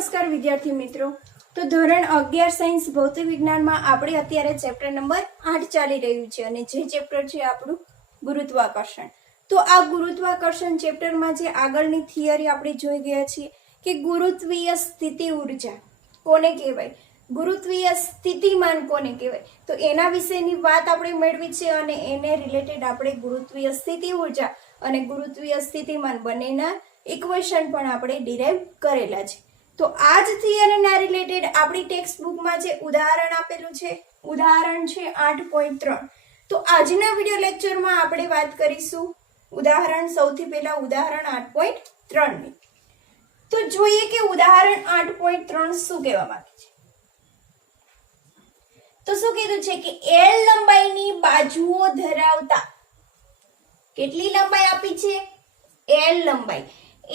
નમસ્કાર વિદ્યાર્થી મિત્રો। તો ધોરણ 11 સાયન્સ ભૌતિક વિજ્ઞાનમાં આપણે અત્યારે ચેપ્ટર નંબર 8 ચાલી રહ્યું છે અને જે ચેપ્ટર છે આપણું ગુરુત્વાકર્ષણ। તો આ ગુરુત્વાકર્ષણ ચેપ્ટરમાં જે આગળની થિયરી આપણે જોઈ ગયા છીએ કે ગુરુત્વીય સ્થિતિ ઊર્જા કોને કહેવાય, ગુરુત્વીય સ્થિતિમાન કોને કહેવાય, તો એના વિશેની વાત આપણે મેળવી છે અને એને રિલેટેડ આપણે ગુરુત્વીય સ્થિતિ ઊર્જા અને ગુરુત્વીય સ્થિતિમાન બંનેના ઇક્વેશન પણ આપણે ડિરાઈવ કરેલા છે। તો આ જ થિયરીના રિલેટેડ આપણી ટેક્સ્ટ બુકમાં જે ઉદાહરણ આપેલું છે, ઉદાહરણ છે 8.3। તો આજના વિડિયો લેક્ચરમાં આપણે વાત કરીશું ઉદાહરણ, સૌથી પહેલા ઉદાહરણ 8.3 ની। તો જોઈએ કે ઉદાહરણ 8.3 શું કહેવા માંગે છે। તો શું કીધું છે કે L લંબાઈની બાજુઓ ધરાવતા, કેટલી લંબાઈ આપી છે? L લંબાઈ,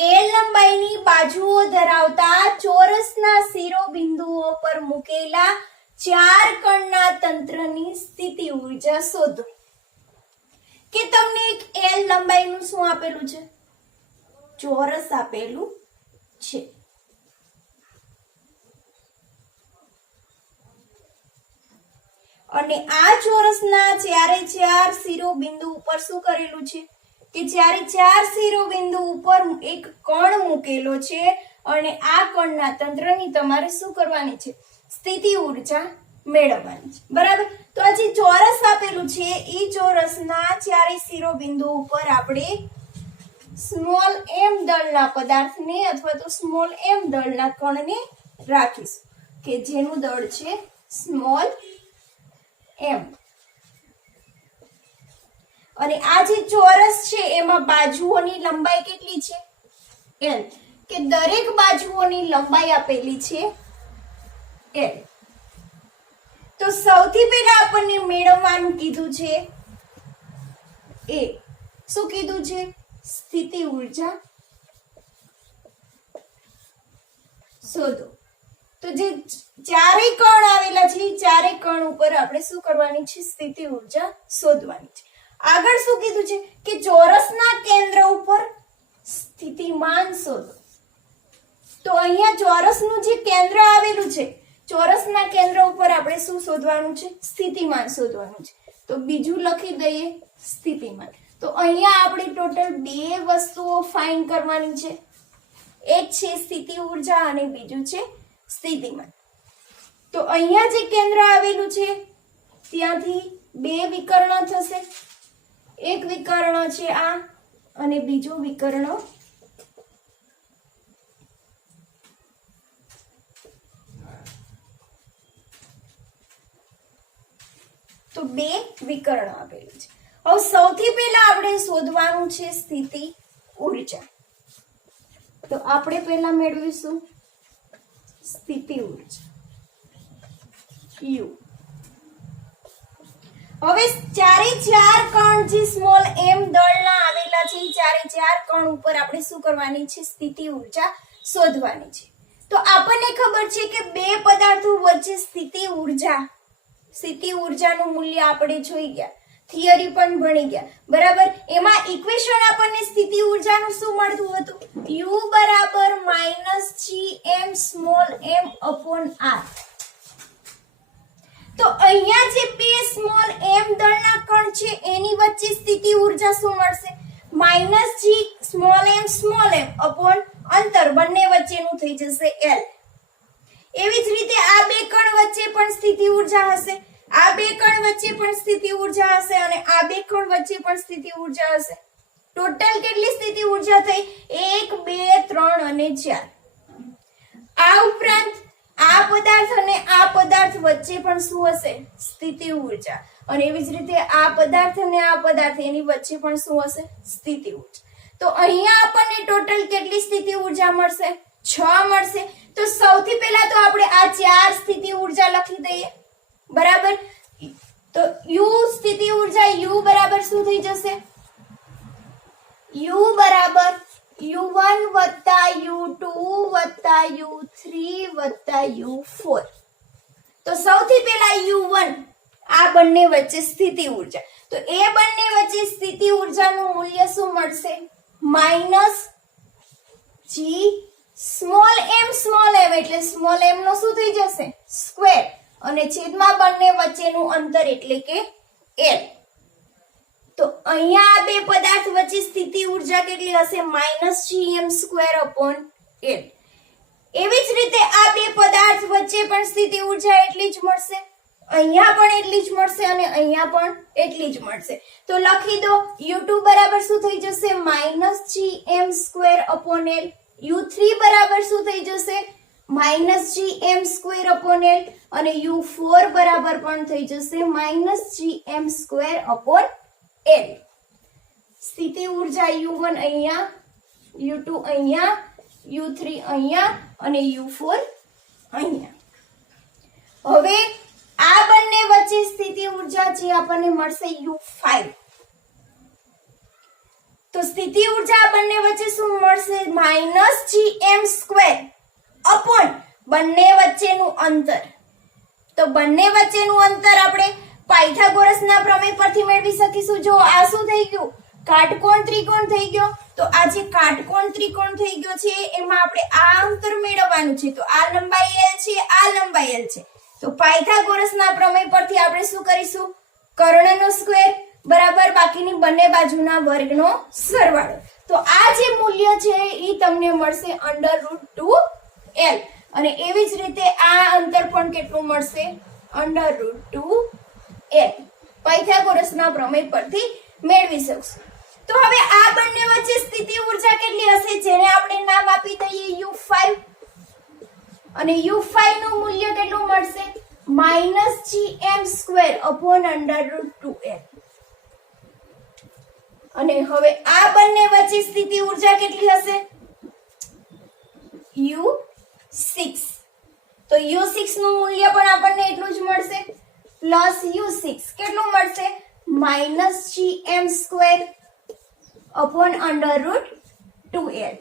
L લંબાઈની બાજુઓ ધરાવતા ચોરસના શિરોબિંદુઓ પર મૂકેલા 4 કણના તંત્રની સ્થિતિ ઊર્જા શોધો। કે તમને એક L લંબાઈનું શું આપેલું છે? ચોરસ આપેલું છે અને આ ચોરસના 4 શિરોબિંદુ ઉપર શું કરેલું છે કે 4 શિરોબિંદુ ઉપર એક કણ મૂકેલો છે અને આ કણના તંત્રની તમારે શું કરવાની છે? સ્થિતિ ઊર્જા મેળવવાની છે, બરાબર। તો આ જે ચોરસ આપેલું છે એ ચોરસના 4 શિરોબિંદુ ઉપર આપણે સ્મોલ m દળના પદાર્થને અથવા તો સ્મોલ m દળના કણને રાખીશું કે જેનું દળ છે સ્મોલ m। અને આ જે ચોરસ છે એમાં બાજુઓની લંબાઈ કેટલી છે? L, કે દરેક બાજુઓની લંબાઈ આપેલી છે L। તો સૌથી પહેલા આપણને મેળવવાનું કીધું છે એ શું કીધું છે? સ્થિતિ ઊર્જા શોધો। તો જે 4 કણ આવેલા છે, 4 કણ ઉપર આપણે શું કરવાની છે? સ્થિતિ ઊર્જા શોધવાની છે। આગળ શું કીધું છે કે ચોરસના કેન્દ્ર ઉપર સ્થિતિમાન શોધો। તો અહીંયા ચોરસનું જે કેન્દ્ર આવેલું છે, ચોરસના કેન્દ્ર ઉપર આપણે શું શોધવાનું છે? સ્થિતિમાન શોધવાનું છે। તો બીજું લખી દઈએ સ્થિતિમાન। તો અહીંયા આપણે ટોટલ 2 વસ્તુઓ ફાઇન્ડ કરવાની છે, એક છે સ્થિતિ ઊર્જા અને બીજું છે સ્થિતિમાન। તો અહીંયા જે કેન્દ્ર આવેલું છે ત્યાંથી 2 વિકર્ણ થશે, એક વિકર્ણ છે આ અને બીજું વિકર્ણ તો 2 વિકર્ણ આપેલું છે। હવે સૌથી પહેલા આપણે શોધવાનું છે સ્થિતિ ઊર્જા। તો આપણે પહેલા મેળવીશું સ્થિતિ ઊર્જા U। હવે 4 કણ જે સ્મોલ m દળના આવેલા છે, 4 કણ ઉપર આપણે શું કરવાની છે? સ્થિતિ ઊર્જા શોધવાની છે। તો આપણને ખબર છે કે 2 પદાર્થો વચ્ચે સ્થિતિ ઊર્જાનું મૂલ્ય આપણે જોઈ ગયા, થિયરી પણ ભણી ગયા, બરાબર। એમાં ઇક્વેશન આપણને સ્થિતિ ઊર્જાનું શું મળતું હતું? U બરાબર -gm small m upon r। તો અહીંયા જે 2 સ્મોલ m દળના કણ છે એની વચ્ચે સ્થિતિ ઊર્જા શું મળશે? -g સ્મોલ m અપોન અંતર બંને વચ્ચેનું થઈ જશે L। એવી જ રીતે આ 2 કણ વચ્ચે પણ સ્થિતિ ઊર્જા હશે, આ 2 કણ વચ્ચે પણ સ્થિતિ ઊર્જા હશે અને આ 2 કણ વચ્ચે પણ સ્થિતિ ઊર્જા હશે। ટોટલ કેટલી સ્થિતિ ઊર્જા થઈ? 1 2 3 અને 4। આ ઉપરાંત આ પદાર્થ અને આ પદાર્થ વચ્ચે પણ શું હશે? સ્થિતિ ઊર્જા। અને એવી જ રીતે આ પદાર્થ અને આ પદાર્થ એની વચ્ચે પણ શું હશે? સ્થિતિ ઊર્જા। તો અહીંયા આપણને ટોટલ કેટલી સ્થિતિ ઊર્જા મળશે? 6 મળશે। તો સૌથી પહેલા તો આપણે આ 4 સ્થિતિ ઊર્જા લખી દઈએ, બરાબર। તો U સ્થિતિ ઊર્જા U બરાબર શું થઈ જશે? U બરાબર U1 વત્તા U2 વત્તા U3 વત્તા U4। તો સૌથી પહેલા U1, આ બંને વચ્ચે સ્થિતિ ઊર્જા, તો એ બંને વચ્ચે સ્થિતિ ઊર્જાનું મૂલ્ય શું મળશે? -g સ્મોલ એમ એટલે સ્મોલ એમ નો શું થઈ જશે સ્ક્વેર અને છેદમાં બંને વચ્ચેનું અંતર એટલે કે l. તો અહીંયા આ બે પદાર્થ વચ્ચે સ્થિતિ ઊર્જા કેટલી હશે -gm² l. એવી જ રીતે આ બે પદાર્થ વચ્ચે પણ સ્થિતિ ઊર્જા એટલી જ મળશે, અહીંયા પણ એટલી જ મળશે અને અહીંયા પણ એટલી જ મળશે. તો લખી દો u2 બરાબર શું થઈ જશે -gm² l. u3 બરાબર શું થઈ જશે -gm² l અને u4 બરાબર પણ થઈ જશે -gm² l. સ્થિતિ ઊર્જા u1 અહીંયા, u2 અહીંયા, u3 અહીંયા અને u4 અહીંયા. હવે આ બંને વચ્ચે સ્થિતિ ઊર્જા જે આપણને મળશે u5. તો સ્થિતિ ઊર્જા આ બંને વચ્ચે શું મળશે -gm² બંને વચ્ચેનું અંતર. તો બંને વચ્ચેનું અંતર આપણે પાયથાગોરસના પ્રમેય પરથી મેળવી શકીશું. જો આ શું થઈ ગયું કાટકોણ ત્રિકોણ થઈ ગયો, તો આ જે કાટકોણ ત્રિકોણ થઈ ગયો છે એમાં આપણે આ અંતર મેળવવાનું છે. તો આ લંબાઈ l છે, આ લંબાઈ l છે. તો પાયથાગોરસના પ્રમેય પરથી આપણે શું કરીશું કર્ણનો સ્ક્વેર બરાબર બાકીની બંને બાજુના વર્ગનો સરવાળો. તો આ જે મૂલ્ય છે એ તમને મળશે √2l અને એવી જ રીતે આ અંતર પણ કેટલું મળશે √2l. પાયથાગોરસના પ્રમેય પરથી મેળવી શકશું. તો હવે આ બંને વચ્ચે સ્થિતિ ઊર્જા કેટલી હશે જેને આપણે નામ આપી દઈએ u5 અને u5 નું મૂલ્ય કેટલું મળશે -gm² √2l. અને હવે આ બંને વચ્ચે સ્થિતિ ઊર્જા કેટલી હશે u6. તો u6 નું મૂલ્ય પણ આપણને એટલું જ મળશે પ્લસ u6 કેટલું મળશે -gm² √2l.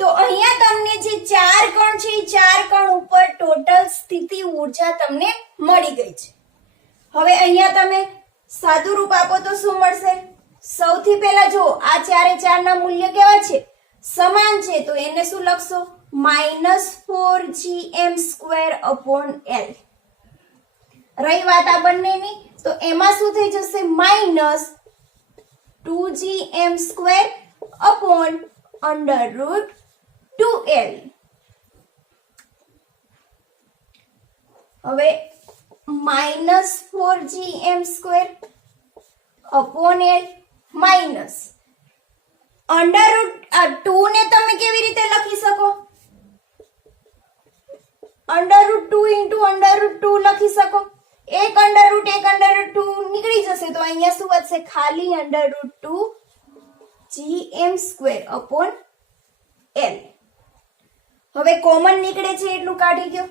તો અહીંયા તમને જે ચાર કણ છે એ ચાર કણ ઉપર ટોટલ સ્થિતિ ઊર્જા તમને મળી ગઈ છે. હવે અહીંયા તમે સાદું રૂપ આપો તો શું મળશે? સૌથી પહેલા જો આ ચારે ચાર ના મૂલ્ય કેવા છે સમાન છે, તો એને શું લખશો -4gm²l. રહી વાત આ બંનેની, તો એમાં શું થઈ જશે -2gm² √2l. હવે -4gm² /l માઇનસ √2 ને તમે કેવી રીતે લખી શકો √2 * √2 લખી શકો. એક √2 નીકળી જશે તો અહીંયા શું વધશે ખાલી √2gm² /l. હવે કોમન નીકળે છે એટલું કાઢી દો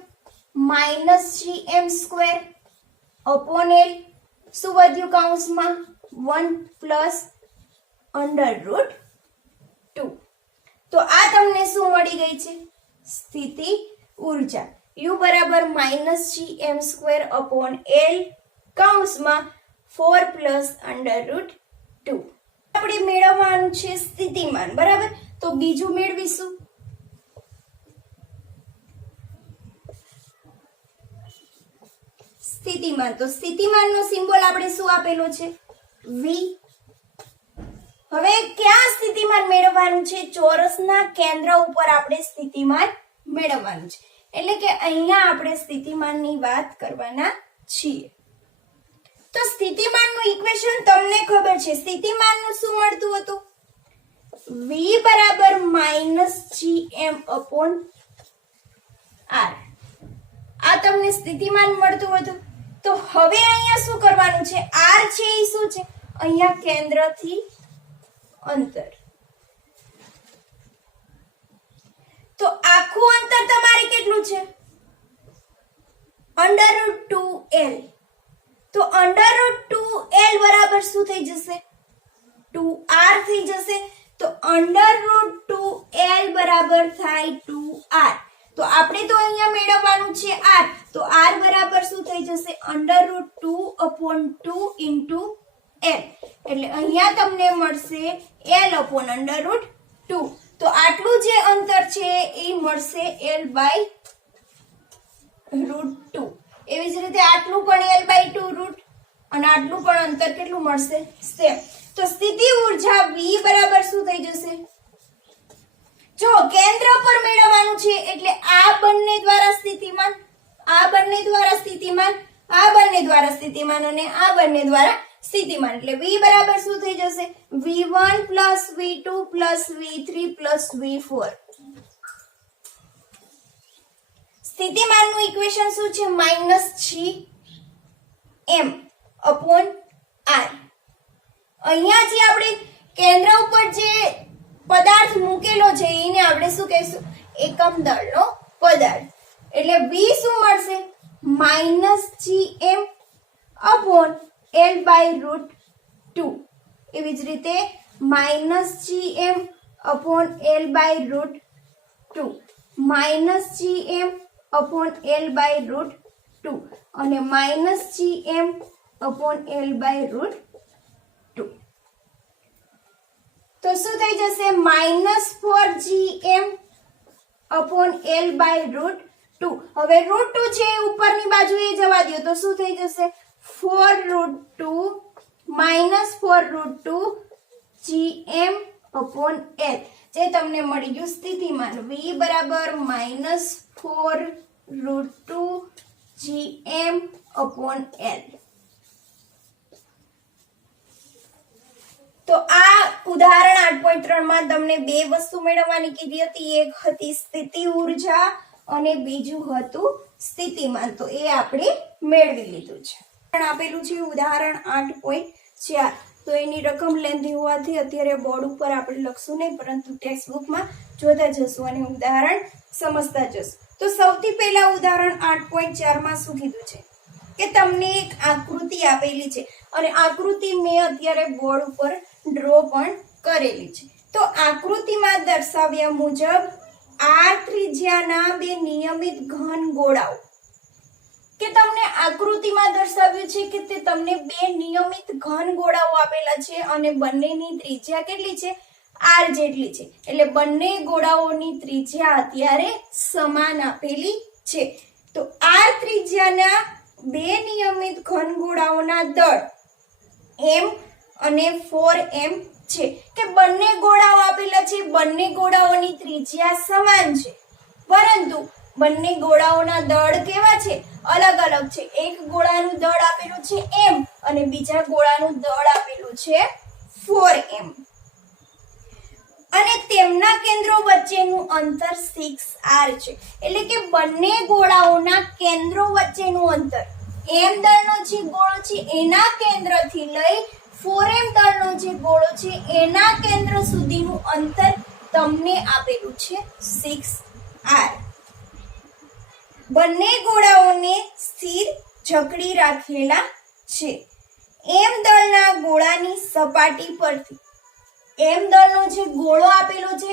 -gm² /l શું વધ્યું કૌંસમાં 1 + √2. તો આ તમને શું મળી ગઈ છે સ્થિતિ ઊર્જા u બરાબર -gm² /l કૌંસમાં 4 + √2. આપણે મેળવવાનું છે સ્થિતિમાન બરાબર. તો બીજું મેળવીશું સ્થિતિમાન. તો સ્થિતિમાનનો સિમ્બોલ આપણે શું આપેલો છે v. હવે ક્યાં સ્થિતિમાન મેળવવાનું છે? ચોરસના કેન્દ્ર ઉપર આપણે સ્થિતિમાન મેળવવાનું છે. એટલે કે અહીંયા આપણે સ્થિતિમાનની વાત કરવાના છીએ. તો સ્થિતિમાનનું ઇક્વેશન તમને ખબર છે. સ્થિતિમાનનું શું મળતું હતું v બરાબર -gm/r. આ તમને સ્થિતિમાન મળતું હતું. તો હવે અહીંયા શું કરવાનું છે? r છે એ શું છે અહીંયા કેન્દ્રથી અંતર. તો આખું અંતર તમારે કેટલું છે √2l. તો √2l બરાબર શું થઈ જશે 2r થઈ જશે. તો √2l બરાબર થાય 2r. તો આપણે તો અહીંયા મેળવવાનું છે r. તો r બરાબર શું થઈ જશે √2/2 * l. એટલે અહીંયા તમને મળશે l/√2. તો આટલું જે અંતર છે એ મળશે L/√2. એવી જ રીતે આટલું પણ L/2 અને આટલું પણ અંતર કેટલું મળશે સેમ. તો સ્થિતિ ઊર્જા V બરાબર શું થઈ જશે? જો કેન્દ્ર પર મેળવવાનું છે એટલે આ બંને દ્વારા સ્થિતિમાન, આ બંને દ્વારા સ્થિતિમાન, આ બંને દ્વારા સ્થિતિમાન અને આ બંને દ્વારા સ્થિતિમાન એટલે V બરાબર શું થઈ જશે? V1 + V2 + V3 + V4. સ્થિતિમાનનું equation શું છે? -gm/r. અહીંયા જે આપણે કેન્દ્ર ઉપર જે પદાર્થ મૂકેલો છે એને આપણે શું કહીશું? એકમ દળનો પદાર્થ. એટલે V શું મળશે? -gm/L/√2. એવી જ રીતે -gm/L/√2 -gm/L/√2 અને -gm/L/√2. તો શું થઈ જશે? -4gm/L/√2. હવે √2 છે ઉપરની બાજુએ જવા દો તો શું થઈ જશે? 4√2 -4√2 gm/L. જે તમને મળી ગયું સ્થિતિમાન V બરાબર -4√2 gm/L. તો આ ઉદાહરણ 8.3 માં તમને બે વસ્તુ મેળવવાની કીધી હતી. એક હતી સ્થિતિ ઊર્જા અને બીજું હતું સ્થિતિમાન. તો એ આપણે મેળવી લીધું છે. આપેલું છે ઉદાહરણ 8.4. તો એની રકમ લેન્ધી હોવાથી અત્યારે બોર્ડ ઉપર આપણે લખશું નહીં, પરંતુ ટેક્સ્ટ બુકમાં જોતા જશું અને ઉદાહરણ સમજતા જશું. તો સૌથી પહેલા ઉદાહરણ 8.4 માં શું કીધું છે કે તમને એક આકૃતિ આપેલી છે અને આકૃતિ મેં અત્યારે બોર્ડ ઉપર ડ્રો પણ કરેલી છે. તો આકૃતિમાં દર્શાવ્યા મુજબ R ત્રિજ્યાના બે નિયમિત ઘન ગોળાઓ, કે તમને આકૃતિમાં દર્શાવ્યું છે કે તે તમને બે નિયમિત ઘન ગોળાઓ આપેલા છે અને બંનેની ત્રિજ્યા કેટલી છે? R જેટલી છે. એટલે બંને ગોળાઓની ત્રિજ્યા અત્યારે સમાન આપેલી છે. તો R ત્રિજ્યાના બે નિયમિત ઘન ગોળાઓના દળ m અને 4m છે. કે બંને ગોળાઓ આપેલા છે, બંને ગોળાઓની ત્રિજ્યા સમાન છે, પરંતુ બંને ગોળાઓના દળ કેવા છે? અલગ અલગ છે. એક ગોળાનું દળ આપેલું છે m અને બીજા ગોળાનું દળ આપેલું છે 4m. અને તેમના કેન્દ્રો વચ્ચેનું અંતર 6r છે. એટલે કે બંને ગોળાઓના કેન્દ્રો વચ્ચેનું અંતર m દળનો જે ગોળો છે એના કેન્દ્રથી લઈ 4m દળનો જે ગોળો છે એના કેન્દ્ર સુધીનું અંતર તમને આપેલું છે 6r. બંને ગોળાઓને સ્થિર જકડી રાખેલા છે. m દળના ગોળાની સપાટી પરથી, m દળનો જે ગોળો આપેલો છે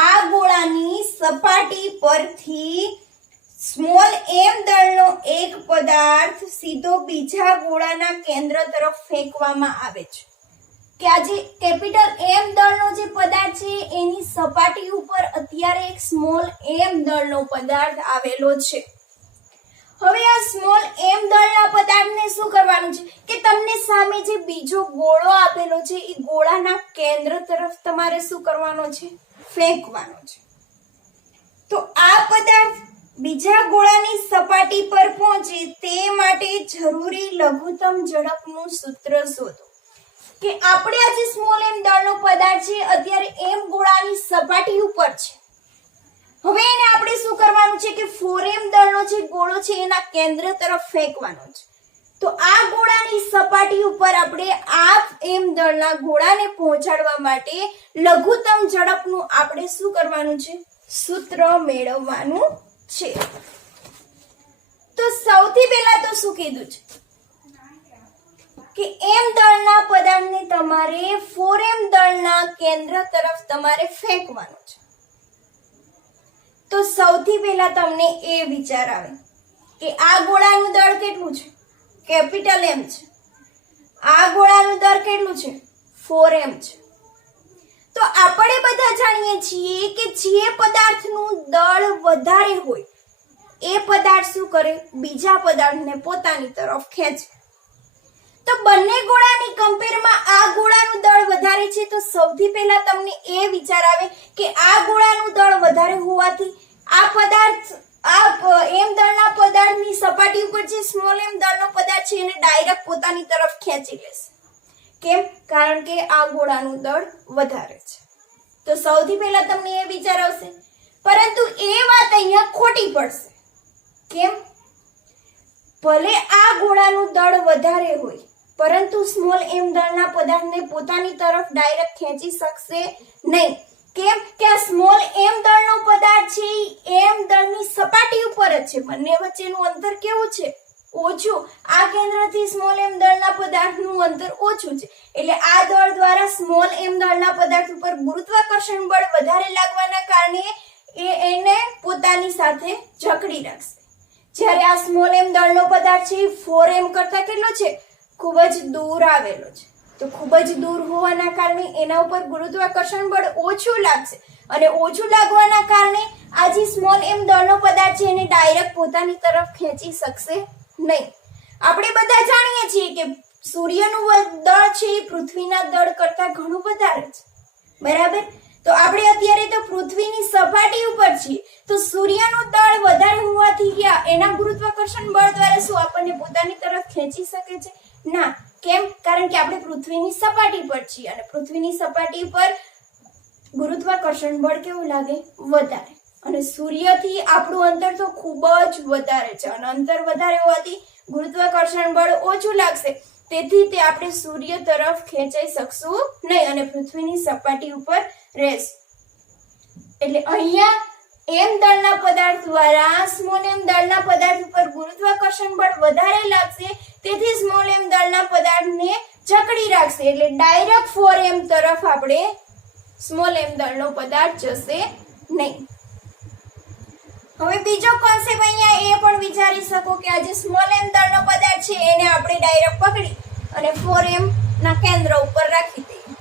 આ ગોળાની સપાટી પરથી સ્મોલ m દળનો એક પદાર્થ સીધો બીજા ગોળાના કેન્દ્ર તરફ ફેંકવામાં આવે છે. કે આ જે કેપિટલ m દળનો જે પદાર્થ છે એની સપાટી ઉપર અત્યારે એક સ્મોલ m દળનો પદાર્થ આવેલો છે. હવે આ સ્મોલ m દળના પદાર્થને શું કરવાનું છે કે તમને સામે જે બીજો ગોળો આપેલો છે એ ગોળાના કેન્દ્ર તરફ તમારે શું કરવાનો છે? ફેંકવાનો છે. તો આ પદાર્થ બીજા ગોળાની સપાટી પર પહોંચે તે માટે જરૂરી લઘુત્તમ ઝડપનું સૂત્ર શોધો. કે આપણે આ જે સ્મોલ m દળનો પદાર્થ છે અત્યારે m ગોળાની સપાટી ઉપર છે. હવે એને આપણે શું કરવાનું છે કે 4m દળનો જે ગોળો છે એના કેન્દ્ર તરફ ફેંકવાનો છે. તો આ ગોળાની સપાટી ઉપર આપણે આ m દળના ગોળાને પહોંચાડવા માટે લઘુત્તમ ઝડપનું આપણે શું કરવાનું છે? સૂત્ર મેળવવાનું છે. તો સૌથી પહેલા તો શું કીધું છે કે m દળના પદાર્થને તમારે 4m દળના કેન્દ્ર તરફ તમારે ફેંકવાનું છે. તો સૌથી પહેલા તમને એ વિચાર આવે કે આ ગોળાનું દળ કેટલું છે? કેપિટલ M છે. આ ગોળાનું દળ કેટલું છે? 4m છે. તો આપણે બધા જાણીએ છીએ કે જે પદાર્થનું દળ વધારે હોય એ પદાર્થ શું કરે, બીજા પદાર્થને પોતાની તરફ ખેંચે. તો બંને ગોળાની કમ્પેરમાં આ ગોળાનું દળ વધારે છે, તો સૌથી પહેલા તમને એ વિચાર આવે કે આ ગોળાનું દળ વધારે હોવાથી આ પદાર્થ એમ દળના પદાર્થની સપાટી ઉપર જે સ્મોલ એમ દળનો પદાર્થ છે એને ડાયરેક્ટ પોતાની તરફ ખેંચી લેશે. કેમ? કારણ કે આ ગોળાનું દળ વધારે છે. તો સૌથી પહેલા તમને એ વિચાર આવશે, પરંતુ એ વાત અહીંયા ખોટી પડશે. કેમ? ભલે આ ગોળાનું દળ વધારે હોય પરંતુ સ્મોલ એમ દળના પદાર્થને પોતાની તરફ ડાયરેક્ટ ખેંચી શકશે નહીં. કેમ કે આ સ્મોલ એમ દળનો પદાર્થ છે એમ દળની સપાટી ઉપર જ છે. બંને વચ્ચેનું અંતર કેવું છે? ઓછું. આ કેન્દ્રથી સ્મોલ એમ દળના પદાર્થનું અંતર ઓછું છે, એટલે આ દળ દ્વારા સ્મોલ એમ દળના પદાર્થ ઉપર ગુરુત્વાકર્ષણ બળ વધારે લાગવાના કારણે એને પોતાની સાથે જકડી રાખશે. જ્યારે આ સ્મોલ એમ દળનો પદાર્થ છે 4m કરતા કેટલો છે? ખૂબ જ દૂર આવેલો છે. તો ખૂબ જ દૂર હોવાના કારણે એના ઉપર ગુરુત્વાકર્ષણ બળ ઓછું લાગશે, અને ઓછું લાગવાના કારણે આ જે સ્મોલ એમ દળનો પદાર્થ છે એને ડાયરેક્ટ પોતાની તરફ ખેંચી શકશે નહીં. આપણે બધા જાણીએ છીએ કે સૂર્યનું દળ છે એ પૃથ્વીના દળ કરતા ઘણું વધારે છે. બરાબર? તો આપણે અત્યારે તો પૃથ્વીની સપાટી ઉપર છીએ, તો સૂર્યનું દળ વધારે હોવાથી એના ગુરુત્વાકર્ષણ બળ દ્વારા શું આપણને પોતાની તરફ ખેંચી શકે છે? ના. કેમ? કારણ કે આપણે પૃથ્વીની સપાટી પર છીએ, અને પૃથ્વીની સપાટી પર ગુરુત્વાકર્ષણ બળ કેવું લાગે? વધારે. અને સૂર્યથી આપણું અંતર તો ખૂબ જ વધારે છે, અને અંતર વધારે હોવાથી ગુરુત્વાકર્ષણ બળ ઓછું લાગશે. તેથી તે આપણે સૂર્ય તરફ ખેંચાઈ શકશું નહીં અને પૃથ્વીની સપાટી ઉપર રહેશે. એટલે અહીંયા એમ દળના પદાર્થ દ્વારા સ્મોલ એમ દળના પદાર્થ ઉપર ગુરુત્વાકર્ષણ બળ વધારે લાગશે, તેથી સ્મોલ એમ દળના પદાર્થને જકડી રાખશે. એટલે ડાયરેક્ટ 4m તરફ આપણે સ્મોલ એમ દળનો પદાર્થ જશે નહીં. હવે બીજો કોન્સેપ્ટ અહીંયા એ પણ વિચારી શકો કે આ જે સ્મોલ એમ દળનો પદાર્થ છે એને આપણે ડાયરેક્ટ પકડી અને 4m ના કેન્દ્ર ઉપર રાખી દઈએ,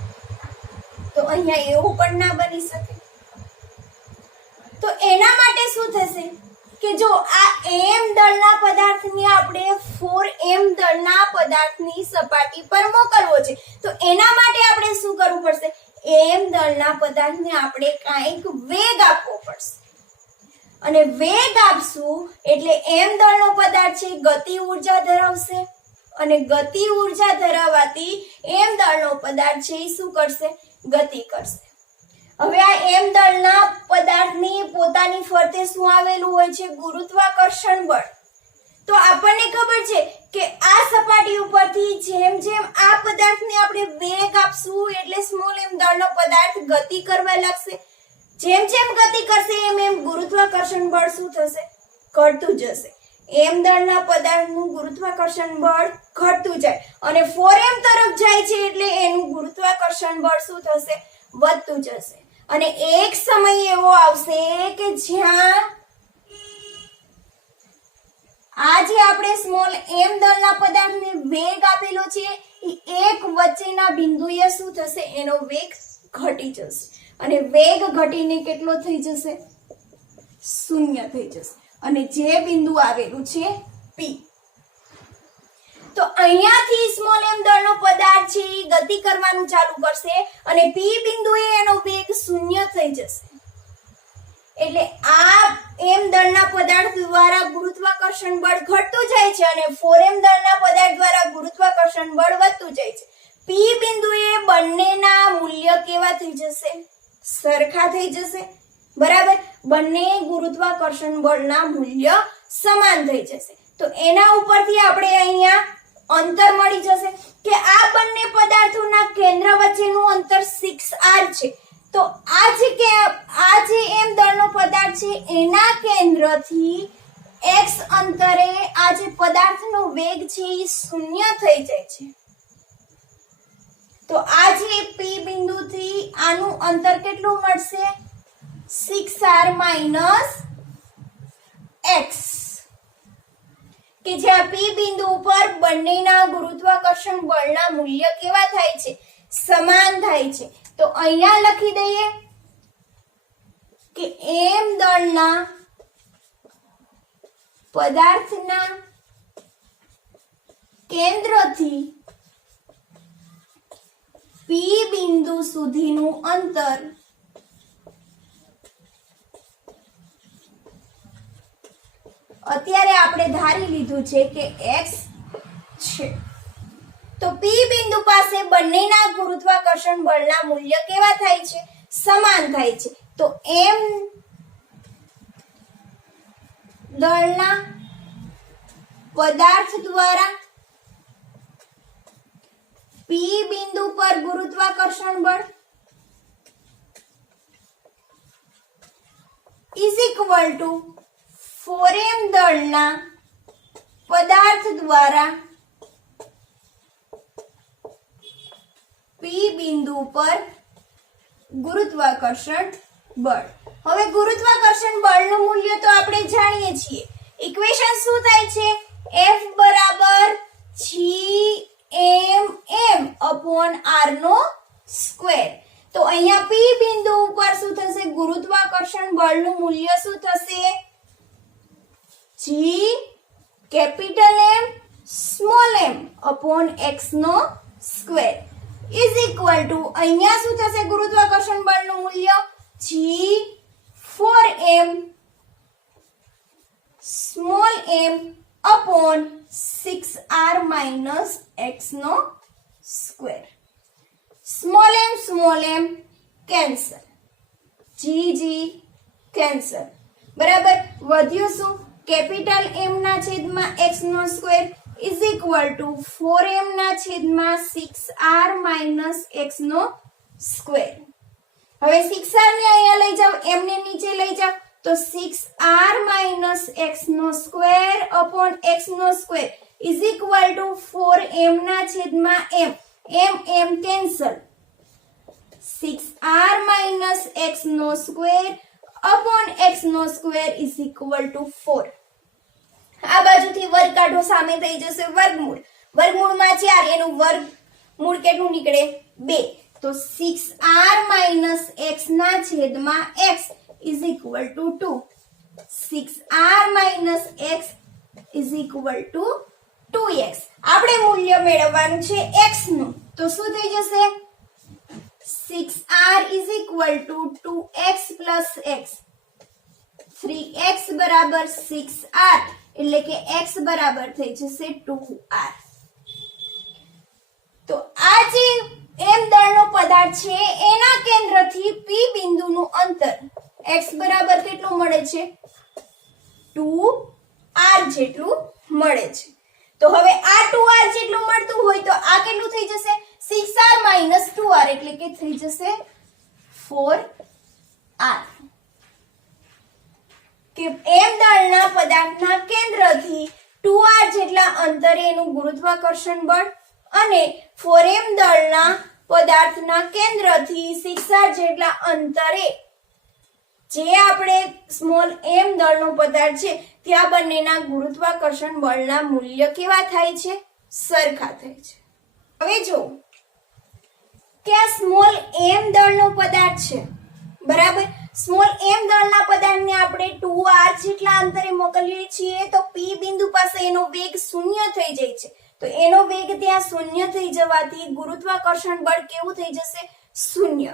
તો અહીંયા એવું પણ ના બની શકે. તો એના માટે શું થશે કે જો આ m દળના પદાર્થને આપણે 4m દળના પદાર્થની સપાટી પર મોકલવો છે, તો એના માટે આપણે શું કરવું પડશે? m દળના પદાર્થને આપણે કંઈક વેગ આપવો પડશે, અને વેગ આપશું એટલે m દળનો પદાર્થ છે ગતિ ઉર્જા ધરાવશે, અને ગતિ ઉર્જા ધરાવવાથી m દળનો પદાર્થ છે એ શું કરશે? ગતિ કરશે. હવે આ m દળના પદાર્થની પોતાની ફરતે શું આવેલું હોય છે? ગુરુત્વાકર્ષણ બળ. તો આપણને ખબર છે કે આ સપાટી ઉપરથી જેમ જેમ આ પદાર્થને આપણે વેગ આપશું એટલે સ્મોલ એમ દળનો પદાર્થ ગતિ કરવા લાગશે. જેમ જેમ ગતિ કરશે એમ એમ ગુરુત્વાકર્ષણ બળ શું થશે? ઘટતું જશે. m દળના પદાર્થનું ગુરુત્વાકર્ષણ બળ ઘટતું જાય, અને 4m તરફ જાય છે એટલે એનું ગુરુત્વાકર્ષણ બળ શું થશે? વધતું જશે. અને એક સમય એવો આવશે કે જ્યાં આ જે આપણે સ્મોલ m દળના પદાર્થને વેગ આપેલો છે એ એક વચ્ચેના બિંદુએ શું થશે? એનો વેગ ઘટી જશે, અને વેગ ઘટીને કેટલો થઈ જશે? 0 થઈ જશે. અને જે બિંદુ આવેલું છે P, તો અહીંયાથી સ્મોલ m દળનો પદાર્થ છે એ ગતિ કરવાનું ચાલુ કરશે, અને P બિંદુએ એનો વેગ 0 થઈ જશે. એટલે આ m દળના પદાર્થ દ્વારા ગુરુત્વાકર્ષણ બળ ઘટતું જાય છે, અને 4m દળના પદાર્થ દ્વારા ગુરુત્વાકર્ષણ બળ વધતું જાય છે. P બિંદુએ બંનેના મૂલ્ય કેવા થઈ જશે? સરખા થઈ જશે. બરાબર? બંને ગુરુત્વાકર્ષણ બળના મૂલ્ય સમાન થઈ જશે. તો એના ઉપરથી આપણે અહીંયા અંતર મળી જશે કે આ બંને પદાર્થોના કેન્દ્ર વચ્ચેનું અંતર 6r છે. તો આ જે m દળનો પદાર્થ છે એના કેન્દ્રથી x અંતરે આ જે પદાર્થનો વેગ છે એ 0 થઈ જાય છે. તો આ જે P બિંદુથી આનું અંતર કેટલું મળશે? 6r - x, કે જ્યાં P બિંદુ ઉપર બંનેના ગુરુત્વાકર્ષણ બળના મૂલ્ય કેવા થાય છે? સમાન થાય છે. તો અહીંયા લખી દઈએ કે m દળના પદાર્થના કેન્દ્રથી P બિંદુ સુધીનું અંતર અત્યારે આપણે ધારી લીધું છે કે x છે. તો P બિંદુ પાસે બંનેના ગુરુત્વાકર્ષણ બળના મૂલ્ય કેવા થાય છે? સમાન થાય છે. તો m દળના પદાર્થ દ્વારા P બિંદુ પર ગુરુત્વાકર્ષણ બળ ઇઝ ઇક્વલ ટુ 4m દળના પદાર્થ દ્વારા P બિંદુ પર ગુરુત્વાકર્ષણ બળ. હવે ગુરુત્વાકર્ષણ બળનું મૂલ્ય તો આપણે જાણીએ છીએ. ઇક્વેશન શું થાય છે? F બરાબર gm upon r નો સ્ક્વેર. તો અહીંયા P બિંદુ ઉપર શું થશે? ગુરુત્વાકર્ષણ બળનું મૂલ્ય શું થશે? g capital M small m upon x નો સ્ક્વેર ઇઝ ઇક્વલ ટુ અહીંયા શું થશે? ગુરુત્વાકર્ષણ બળનું મૂલ્ય g 4m small m upon 6r minus x નો square. Small m cancel, g cancel. બરાબર. વધ્યું શું? કેપિટલ M ના છેદમાં x નો square is equal to 4m ના છેદમાં 6r minus x નો સ્ક્વેર. હવે 6r ને અહીંયા લઈ જાવ, m ને નીચે લઈ જાવ, તો 6r minus x નો સ્ક્વેર upon x નો square is equal to 4m ના છેદમાં m cancel, 6r minus x નો સ્ક્વેર upon x નો સ્ક્વેર ઇઝ ઇક્વલ ટુ 4. આ બાજુથી વર્ગ કાઢો, સામે થઈ જશે વર્ગમૂળ. વર્ગમૂળમાં 4, એનું વર્ગમૂળ કેટલું નીકળે? 2. તો 6r minus x ના છેદમાં x is equal to 2. 6r minus x is equal to 2x. આપણે મૂલ્ય મેળવવાનું છે x નું. તો શું થઈ જશે? 6r is equal to 2x plus x. 3x બરાબર 6r, એટલે કે x બરાબર થઈ જશે 2r. તો આ જે m દળનો પદાર્થ છે એના કેન્દ્રથી P બિંદુનું અંતર x બરાબર કેટલું મળે છે? 2r જેટલું મળે છે. તો હવે આ 2r જેટલું મળતું હોય તો આ કેટલું થઈ જશે? 6r minus 2r, એટલે કે થઈ જશે 4r. કે m દળના પદાર્થના કેન્દ્રથી 2r જેટલા અંતરે એનું ગુરુત્વાકર્ષણ બળ અને 4m દળના પદાર્થના કેન્દ્રથી 6r જેટલા અંતરે જે આપણે સ્મોલ m દળનો પદાર્થ છે ત્યાં બંનેના ગુરુત્વાકર્ષણ બળના મૂલ્ય કેવા થાય છે? સરખા થાય છે. હવે જો કે આ સ્મોલ m દળનો પદાર્થ છે, બરાબર. સ્મોલ m દળના પદાર્થને આપણે 2r જેટલા અંતરે મોકલીએ છીએ તો P બિંદુ પાસે એનો વેગ શૂન્ય થઈ જાય છે. તો એનો વેગ ત્યાં શૂન્ય થઈ જવાથી ગુરુત્વાકર્ષણ બળ કેવું થઈ જશે? શૂન્ય.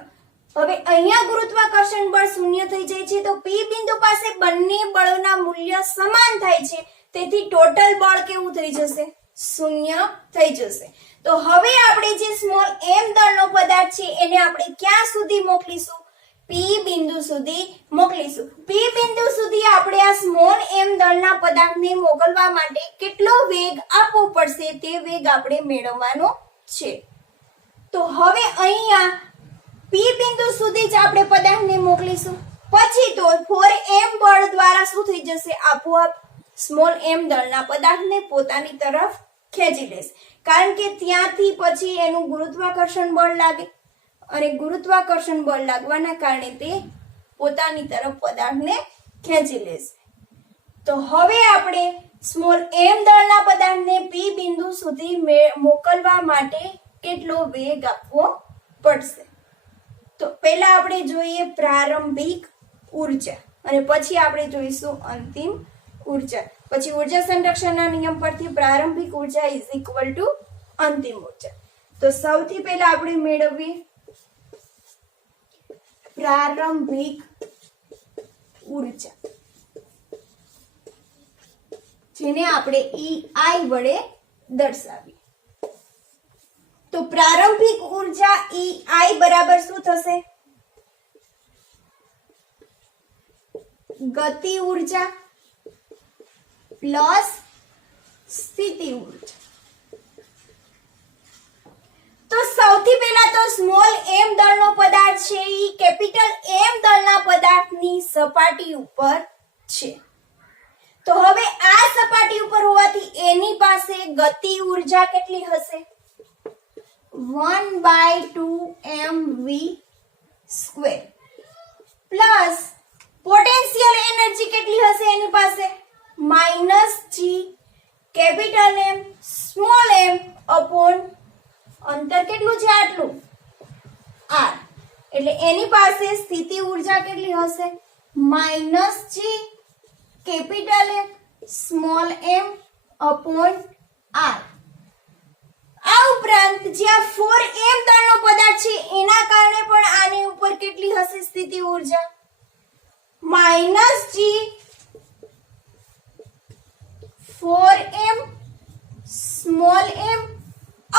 હવે અહીંયા ગુરુત્વાકર્ષણ બળ શૂન્ય થઈ જાય છે તો P બિંદુ પાસે બંને બળોના મૂલ્ય સમાન થાય છે. તેથી ટોટલ બળ કેવું થઈ જશે? શૂન્ય થઈ જશે. તો હવે આપણે જે સ્મોલ m દળનો પદાર્થ છે એને આપણે ક્યાં સુધી મોકલીશું? P બિંદુ સુધી મોકલીશું. P બિંદુ સુધી આપણે આ સ્મોલ m દળના પદાર્થને મોકલવા માટે કેટલો વેગ આપવો પડશે તે વેગ આપણે મેળવવાનો છે. તો હવે અહીંયા P બિંદુ સુધી જ આપણે પદાર્થને મોકલીશું. પછી તો 4m બળ દ્વારા શું થઈ જશે? આપોઆપ સ્મોલ m દળના પદાર્થને પોતાની તરફ ખેંચી લેશે. કારણ કે ત્યાંથી પછી એનું ગુરુત્વાકર્ષણ બળ લાગે અને ગુરુત્વાકર્ષણ બળ લાગવાના કારણે તે પોતાની તરફ પદાર્થને ખેંચી લેશે. તો હવે આપણે સ્મોલ m દળના પદાર્થને P બિંદુ સુધી મોકલવા માટે કેટલો વેગ આપવો પડશે? તો પહેલા આપણે જોઈએ પ્રારંભિક ઉર્જા અને પછી આપણે જોઈશું અંતિમ ઉર્જા. પછી ઉર્જા સંરક્ષણના નિયમ પરથી પ્રારંભિક ઉર્જા ઇઝ ઇક્વલ ટુ અંતિમ ઉર્જા. તો સૌથી પહેલા આપણે મેળવીએ પ્રારંભિક ઉર્જા, જેને આપણે EI વડે દર્શાવીએ. તો પ્રારંભિક ઉર્જા EI બરાબર શું થશે? ગતિ ઉર્જા પ્લસ સ્થિતિ ઉર્જા. તો સૌથી પહેલા તો સ્મોલ m દળનો પદાર્થ છે ઈ કેપિટલ M દળના પદાર્થની સપાટી ઉપર છે. તો હવે આ સપાટી ઉપર હોવાથી એની પાસે ગતિ ઉર્જા કેટલી હશે? 1/2mv² પ્લસ પોટેન્શિયલ એનર્જી કેટલી હશે એની પાસે? -g capital M small m upon અંતર કેટલું છે? આટલું r. એટલે એની પાસે સ્થિતિ ઉર્જા કેટલી હશે? -g capital M small m upon r. આ ઉપરાંત જ્યાં 4m દળનો પદાર્થ છે એના કારણે પણ આની ઉપર કેટલી હશે સ્થિતિ ઉર્જા? -g 4m small m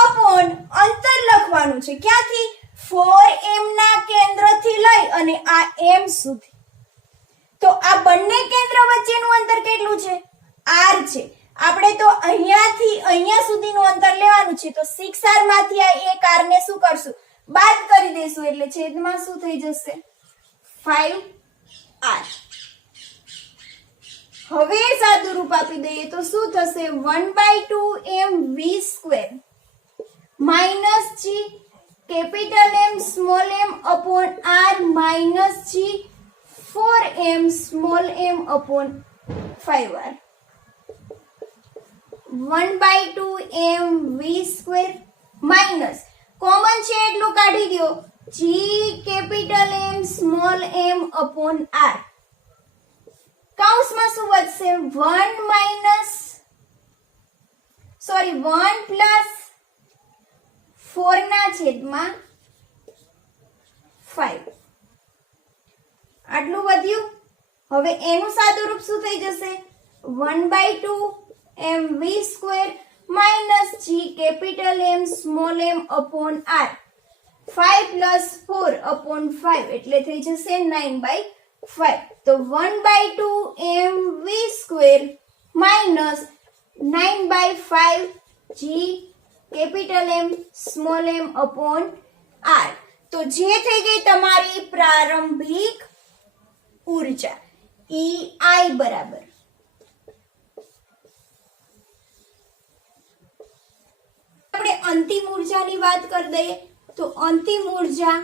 upon અંતર લખવાનું છે. ક્યાંથી? 4m ના કેન્દ્રથી લઈ અને આ m સુધી. તો આ બંને કેન્દ્ર વચ્ચેનું અંતર કેટલું છે? r છે. આપણે તો અહીંયાથી અહીંયા સુધીનું અંતર લેવાનું છે. તો 6r માંથી આ એક r ને શું કરશું? બાદ કરી દેશું. એટલે છેદમાં શું થઈ જશે? 5r. હવે સાદું રૂપ આપી દઈએ તો શું થશે? 1/2mv² -g capital M small m upon r -g 4m small m upon 5r. 1/2mv² minus common છે એટલું કાઢી દો g capital M small m upon r. કૌંસમાં શું વધશે? 1 પ્લસ 4 ના છેદમાં 5. આટલું વધ્યું. હવે એનું સાદું રૂપ શું થઈ જશે? 1/2mv² -g capital M small m upon r. 5 plus 4 upon 5 એટલે થઈ જશે 9/5. તો 1/2mv² -9/5 g capital M small m upon r. તો જે થઈ ગઈ તમારી પ્રારંભિક ઉર્જા EI બરાબર. આપણે અંતિમ ઉર્જાની વાત કરી દઈએ તો અંતિમ ઉર્જા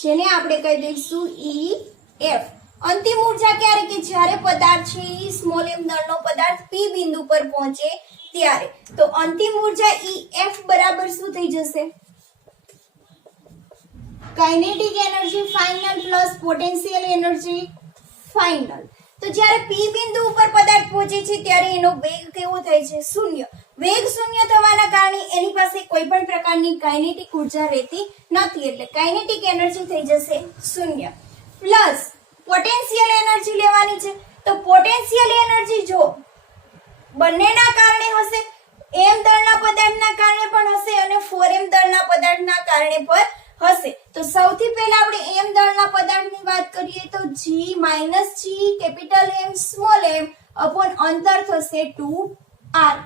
જેને આપણે કહી દઈશું EF. અંતિમ ઉર્જા ક્યારે? કે જ્યારે પદાર્થ છે એ સ્મોલ m દળનો પદાર્થ P બિંદુ પર પહોંચે ત્યારે. તો અંતિમ ઉર્જા EF બરાબર શું થઈ જશે? Kinetic energy final plus potential energy final. તો જ્યારે P બિંદુ ઉપર પદાર્થ પહોંચે છે ત્યારે એનો વેગ કેવો થાય છે? શૂન્ય. વેગ શૂન્ય થવાના કારણે એની પાસે કોઈ પણ પ્રકારની કાઇનેટિક ઉર્જા રહેતી નથી. એટલે કાઇનેટિક એનર્જી થઈ જશે શૂન્ય. પ્લસ પોટેન્શિયલ એનર્જી લેવાની છે. તો પોટેન્શિયલ એનર્જી જો બંનેના કારણે હશે, m દળના પદાર્થના કારણે પણ હશે અને 4m દળના પદાર્થના કારણે પણ હશે. તો સૌથી પહેલા આપણે m દળના પદાર્થની વાત કરીએ તો g capital M small m upon અંતર થશે 2r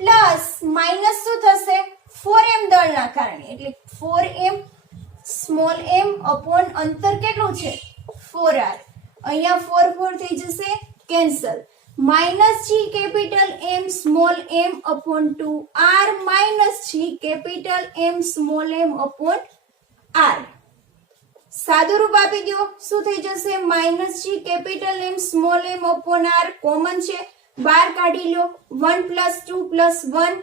પ્લસ માઇનસ શું થશે? 4m દળના કારણે એટલે 4m સ્મોલ m અપોન અંતર કેટલું છે? 4r. અહીંયા 4 4 થઈ જશે cancel. -g capital M small m upon 2r -g capital M small m upon r. સાદું રૂપ આપી દો. શું થઈ જશે? -g capital M small m upon r common છે, બહાર કાઢી લો. 1 + 2 + 1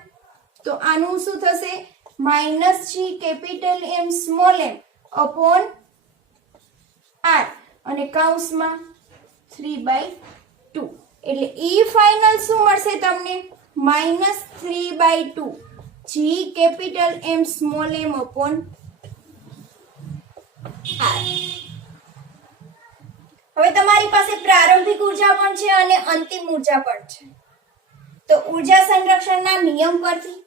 તો આનું શું થશે? Minus G capital M small M upon R અને કૌંસમાં 3/2 એટલે ઈ ફાઇનલ શું મળશે તમને -3/2 G capital M small M upon R. હવે તમારી પાસે પ્રારંભિક ઉર્જા પણ છે અને અંતિમ ઉર્જા પણ છે. તો ઉર્જા સંરક્ષણના નિયમ પરથી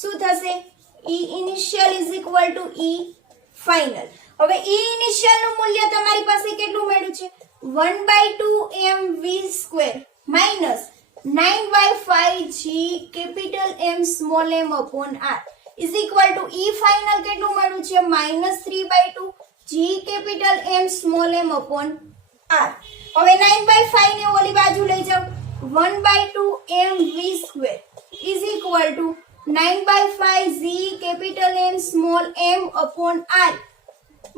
શું થશે E initial is equal to E final. હવે E initial નું મૂલ્ય તમારી પાસે કેટલું મળ્યું છે 1/2 mv square minus 9/5 g capital M small m upon r is equal to E final કેટલું મળ્યું છે -3/2 g capital M small m upon r. હવે 9/5 ને ઓલી બાજુ લઈ જાઓ 1/2 mv square is equal to 9/5 g capital M small m upon r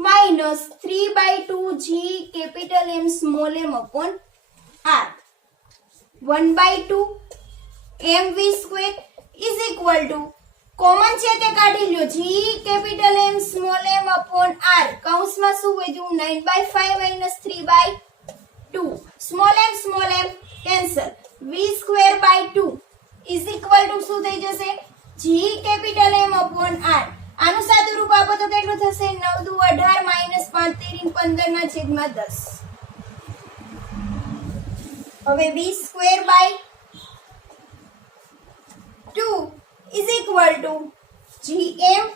minus 3/2 g capital M small m upon r. 1/2 mv square is equal to common છે તે કાઢી લ્યો g capital M small m upon r કૌંસમાં શું વધ્યું 9/5 minus 3/2 small m cancel v square by 2 is equal to શું થઈ જશે g capital M upon r. આનું સાદું રૂપ આપો તો કેટલું થશે 9 દુ 18 minus 5 13 15 ના છેદમાં 10. હવે v square by 2 is equal to gm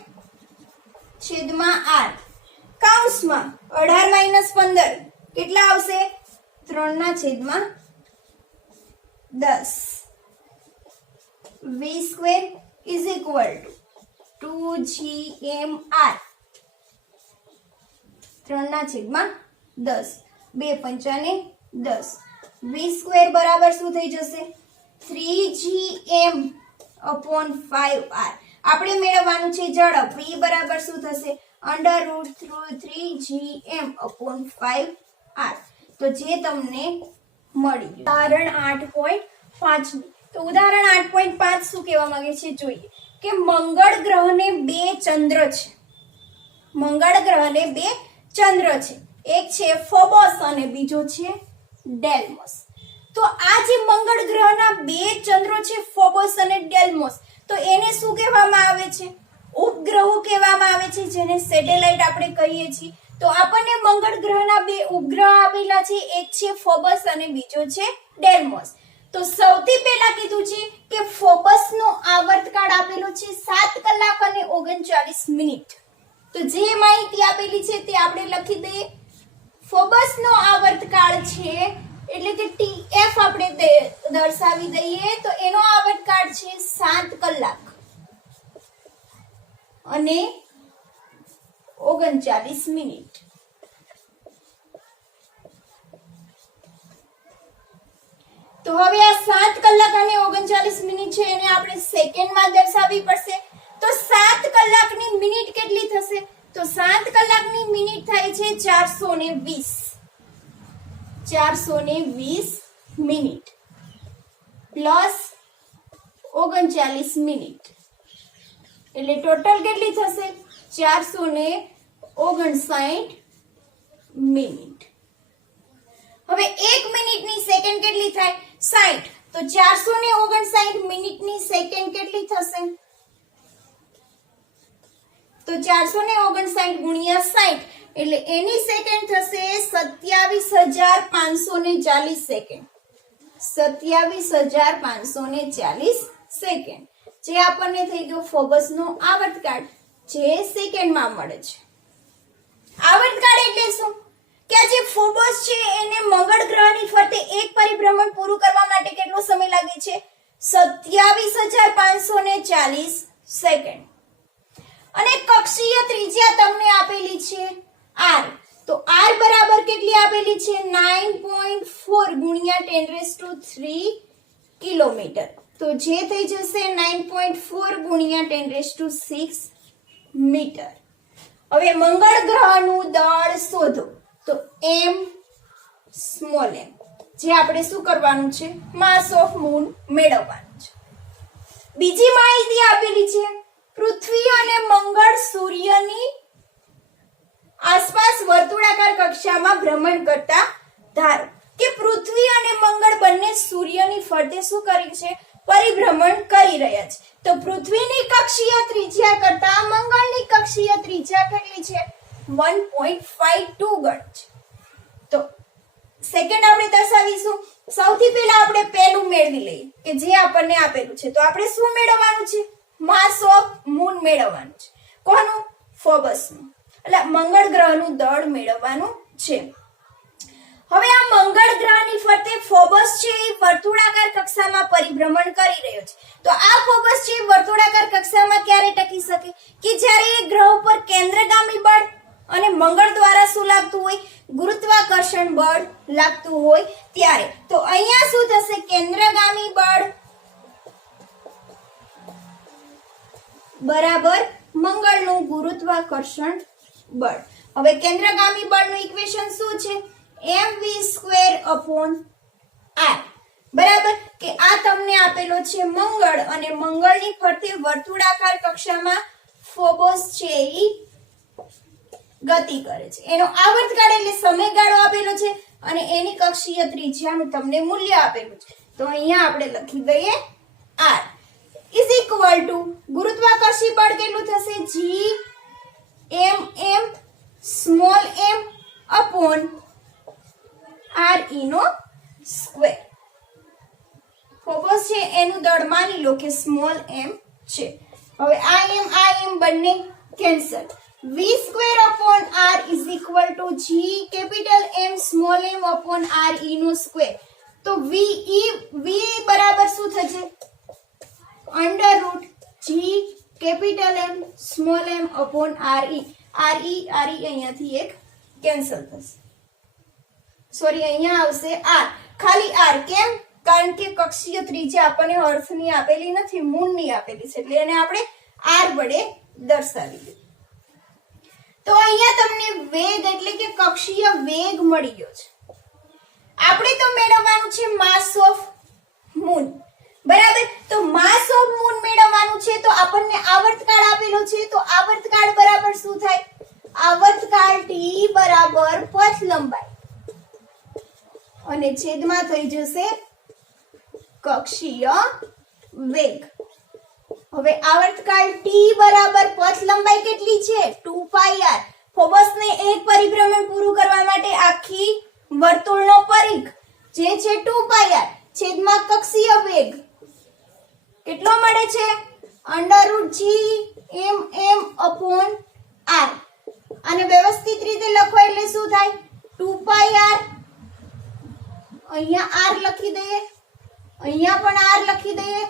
છેદમાં r કૌંસમાં 18 minus 15 કેટલા આવશે 3 ના છેદમાં 10. v square is equal to 2gmr 3 ના છેદમાં 10 2 પંચાને 10 v સ્ક્વેર બરાબર શું થઈ જશે 3gm upon 5r. આપણે મેળવવાનું છે ઝડપ v બરાબર શું થશે √3gm upon 5r. તો જે તમને મળી ગયું. ઉદાહરણ 8.5 તો ઉદાહરણ 8.5 શું કહેવા માંગે છે જોઈએ કે મંગળ ગ્રહને બે ચંદ્ર છે. મંગળ ગ્રહને બે ચંદ્ર છે, એક છે ફોબોસ અને બીજો છે ડેલ્મોસ. તો આ જે મંગળ ગ્રહના બે ચંદ્રો છે ફોબોસ અને ડેલ્મોસ, તો એને શું કહેવામાં આવે છે ઉપગ્રહો કહેવામાં આવે છે, જેને સેટેલાઇટ આપણે કહીએ છીએ. તો આપણને મંગળ ગ્રહના બે ઉપગ્રહ આપેલા છે, એક છે ફોબસ અને બીજો છે ડેલ્મોસ. તો સૌથી પહેલા કીધું છે કે ફોબસ નો આવર્તકાળ આપેલો છે 7 કલાક અને 39 મિનિટ. તો જે માહિતી આપેલી છે તે આપણે લખી દઈએ. ફોબસ નો આવર્તકાળ છે એટલે કે TF આપણે દર્શાવી દઈએ તો એનો આવર્તકાળ છે 7 કલાક અને 39 મિનિટ. તો હવે આ 7 કલાક અને 39 મિનિટ છે એને આપણે સેકન્ડમાં દર્શાવવી પડશે. તો 7 કલાકની મિનિટ કેટલી થશે? તો 7 કલાકની મિનિટ થાય છે 420. 420 મિનિટ પ્લસ 39 મિનિટ એટલે ટોટલ કેટલી થશે 459 મિનિટ. હવે 1 મિનિટની સેકન્ડ કેટલી થાય 60. તો 459 મિનિટની સેકન્ડ કેટલી થશે? તો 459 ગુણ્યા 60 એટલે એની સેકન્ડ થશે 27540 સેકન્ડ. 27540 સેકન્ડ જે આપણને થઈ ગયો ફોબસનો આવર્તકાળ, જે સેકન્ડમાં મળે છે. આવર્તકાળ એટલે શું કે આ જે ફોબસ છે એને મંગળ ગ્રહની ફરતે એક પરિભ્રમણ પૂરું કરવા માટે કેટલો સમય લાગે છે 27540 સેકન્ડ. અને કક્ષીય ત્રિજ્યા તમને આપેલી છે r. તો r બરાબર કેટલી આપેલી છે 9.4 ગુણ્યા 10³ કિલોમીટર. તો જે થઈ જશે 9.4 ગુણ્યા 10⁶ મીટર. હવે મંગળ ગ્રહનું દળ શોધો. તો તો m સ્મોલ m, જે આપણે શું કરવાનું છે, માસ ઓફ મૂન મેળવવાનું છે. બીજી માહિતી આપેલી છે, પૃથ્વી અને મંગળ સૂર્યની આસપાસ વર્તુળાકાર કક્ષામાં ભ્રમણ કરતા, ધારો કે પૃથ્વી અને મંગળ બંને સૂર્યની ફરતે શું કરી છે, પરિભ્રમણ કરી રહ્યા છે. તો પૃથ્વીની કક્ષીય ત્રિજ્યા કરતા મંગળની કક્ષીય ત્રિજ્યા કેટલી છે, 1.52 ગણ છે. તો સેકન્ડ આપણે દર્શાવીશું. સૌથી પહેલા આપણે પહેલું મેળવી લઈએ કે જે આપણને આપેલું છે. તો આપણે શું મેળવવાનું છે, માસ ઓફ મૂન મેળવવાનું છે. કોનું, ફોબસનું, એટલે મંગળ ગ્રહનું દળ મેળવવાનું છે. હવે આ મંગળ ગ્રહની ફરતે ફોબસ છે એ વર્તુળાકાર કક્ષામાં પરિભ્રમણ કરી રહ્યો છે. તો આ ફોબસ છે વર્તુળાકાર કક્ષામાં ક્યારે ટકી શકે, કે જ્યારે એ ગ્રહ ઉપર કેન્દ્રગામી બળ અને મંગળ દ્વારા શું લાગતું હોય, ગુરુત્વાકર્ષણ બળ લાગતું હોય ત્યારે. તો અહીંયા શું થશે, કેન્દ્રગામી બળ બરાબર મંગળનું ગુરુત્વાકર્ષણ બળ. હવે કેન્દ્રગામી બળનું ઇક્વેશન શું છે, mv²/r, બરાબર, કે આ તમને આપેલો છે મંગળ અને મંગળની ફરતે વર્તુળાકાર કક્ષામાં ફોબોસ છે એ ગતિ કરે છે. એનો આવર્તકાળ એટલે સમયગાળો આપેલો છે અને એની કક્ષીય ત્રિજ્યાનું તમને મૂલ્ય આપેલું છે. તો અહીંયા આપણે લખી દઈએ r ઇઝ ઇક્વલ ટુ ગુરુત્વાકર્ષી બળ કેટલું થશે, g m small m upon re નો સ્ક્વેર. ફોબોસ છે એનું દળ માની લો કે સ્મોલ m છે. હવે આ m બંને cancel. v²/r is equal to g capital M small m upon re નો સ્ક્વેર. તો v બરાબર શું થશે, √g capital M small m upon re. re અહીંયાથી એક કેન્સલ થશે, સોરી અહીંયા આવશે r, ખાલી r. કેમ, કારણ કે કક્ષીય ત્રિજ્યા આપણને અર્થની આપેલી નથી, મૂનની આપેલી છે, એટલે એને આપણે r વડે દર્શાવી દીધું. તો અહીંયા તમને વેગ એટલે કે કક્ષીય વેગ મળી ગયો છે. આપણે તો મેળવવાનું છે માસ ઓફ મૂન, બરાબર. તો માસ ઓફ મૂન મેળવવાનું છે તો આપણને આવર્તકાળ આપેલો છે. તો આવર્તકાળ બરાબર શું થાય, આવર્તકાળ t બરાબર પથ લંબાઈ અને છેદમાં થઈ જશે કક્ષીય વેગ. હવે આવર્તકાળ t બરાબર પથ લંબાઈ કેટલી છે, 2πr. ફોબસને એક પરિભ્રમણ પૂરું કરવા માટે આખી વર્તુળનો પરિઘ જે છે 2πr છેદમાં કક્ષીય વેગ કેટલો મળે છે, √g m અપોન r. અને વ્યવસ્થિત રીતે લખો એટલે શું થાય, 2πr, અહીંયા r લખી દઈએ, અહીંયા પણ r લખી દઈએ,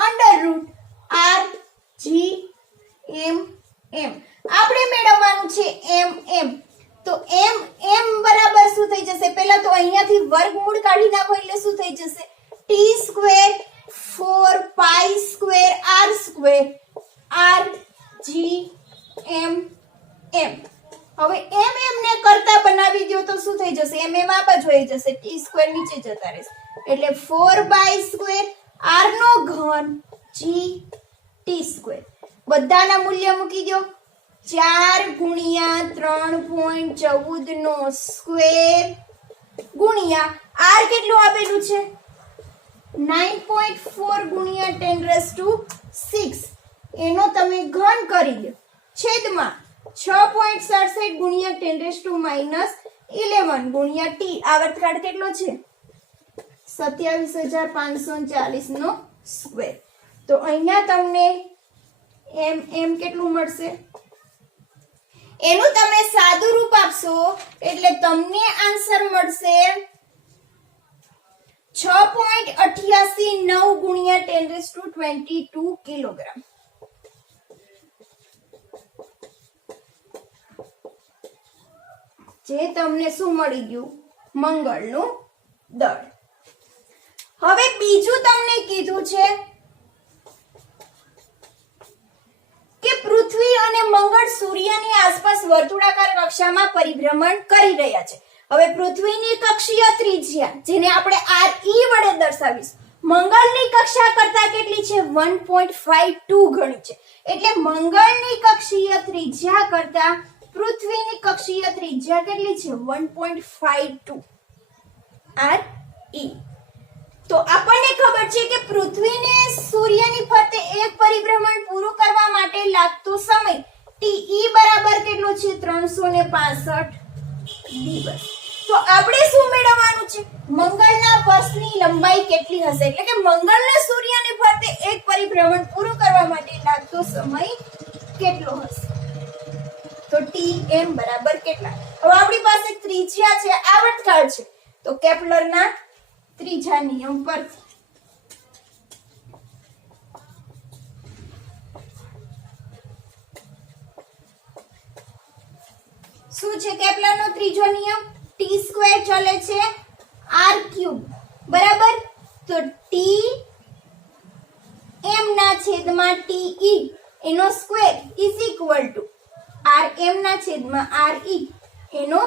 √rg m. આપણે મેળવવાનું છે m. તો m બરાબર શું થઈ જશે, પહેલા તો અહીંયાથી વર્ગમૂળ કાઢી નાખો એટલે શું થઈ જશે, t² 4π² r² rg m. હવે ને કરતા બનાવી દો તો શું થઈ જશે, આ બાજુ આવી જશે, t² નીચે જતા રહેશે, એટલે 4π² r નો ઘન g t². બધાના મૂલ્ય મૂકી દો, 4 ગુણ્યા 3.14 નો સ્ક્વેર ગુણ્યા r કેટલું આપેલું છે, 9.4 ગુણ્યા 10⁶, એનો તમે ઘન કરી લો, છેદમાં 6.67 ગુણ્યા 10⁻11 ગુણ્યા t. આવર્તકાળ કેટલો છે, 27,540 નો સ્ક્વેર. તો અહીંયા તમને m કેટલું મળશે, એનું તમે સાદું રૂપ આપશો એટલે તમને આન્સર મળશે 6.889 ગુણ્યા 10⁻22 કિલોગ્રામ. જે તમને શું મળી ગયું, મંગળનું દળ. હવે બીજું તમને કીધું છે કે પૃથ્વી અને મંગળ સૂર્યની આસપાસ વર્તુળાકાર કક્ષામાં પરિભ્રમણ કરી રહ્યા છે. હવે પૃથ્વીની કક્ષીય ત્રિજ્યા જેને આપણે RE વડે દર્શાવીશું મંગળની કક્ષા કરતા કેટલી છે 1.52 ગણી છે. એટલે મંગળની કક્ષીય ત્રિજ્યા કરતા પૃથ્વીની કક્ષીય ત્રિજ્યા કેટલી છે 1.52 RE. તો આપણને ખબર છે કે પૃથ્વીને સૂર્યની ફરતે એક પરિભ્રમણ પૂરું કરવા માટે લાગતો સમય TE બરાબર કેટલો છે 365 દિવસ. તો આપણે શું મેળવવાનું છે મંગળના વર્ષની લંબાઈ કેટલી હશે એટલે કે મંગળને સૂર્યની ફરતે એક પરિભ્રમણ પૂરું કરવા માટે લાગતો સમય કેટલો હશે. તો TM બરાબર કેટલા. હવે આપણી પાસે ત્રિજ્યા છે આવર્તકાળ છે તો કેપ્લરના ત્રીજા નિયમ પર શું છે કેપ્લરનો ત્રીજો નિયમ t² ચલે છે r³ બરાબર. તો t m ના છેદમાં te એનો square is equal to rm ના છેદમાં re એનો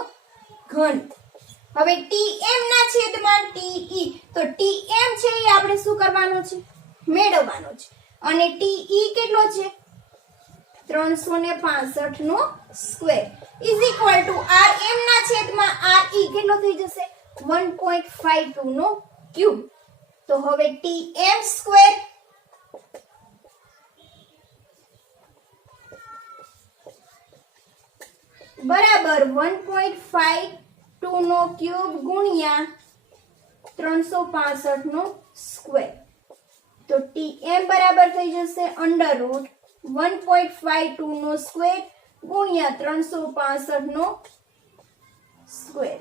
ઘન. હવે tm ના છેદમાં te તો tm છે એ આપણે શું કરવાનો છે મેળવવાનો છે અને te કેટલો છે 365 નો square is equal to rm ના છેદમાં re કેટલો થઈ જશે 1.52 નો ક્યુબ. તો હવે tm સ્ક્વેર બરાબર 1.52 નો ક્યુબ ગુણ્યા 365 નો સ્ક્વેર. તો tm બરાબર થઈ જશે અંડર રૂટ 1.52 નો સ્ક્વેર ગુણ્યા 365 નો સ્ક્વેર.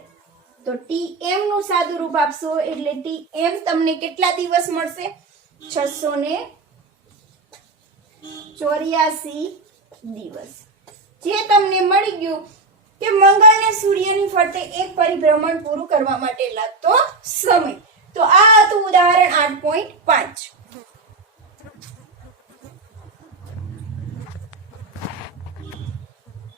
તો tm નું સાદું રૂપ આપશો એટલે tm તમને કેટલા દિવસ મળશે 684 દિવસ. જે તમને મળી ગયું કે મંગળને સૂર્યની ફરતે એક પરિભ્રમણ પૂરું કરવા માટે લાગતો સમય. તો આ હતું ઉદાહરણ 8.5.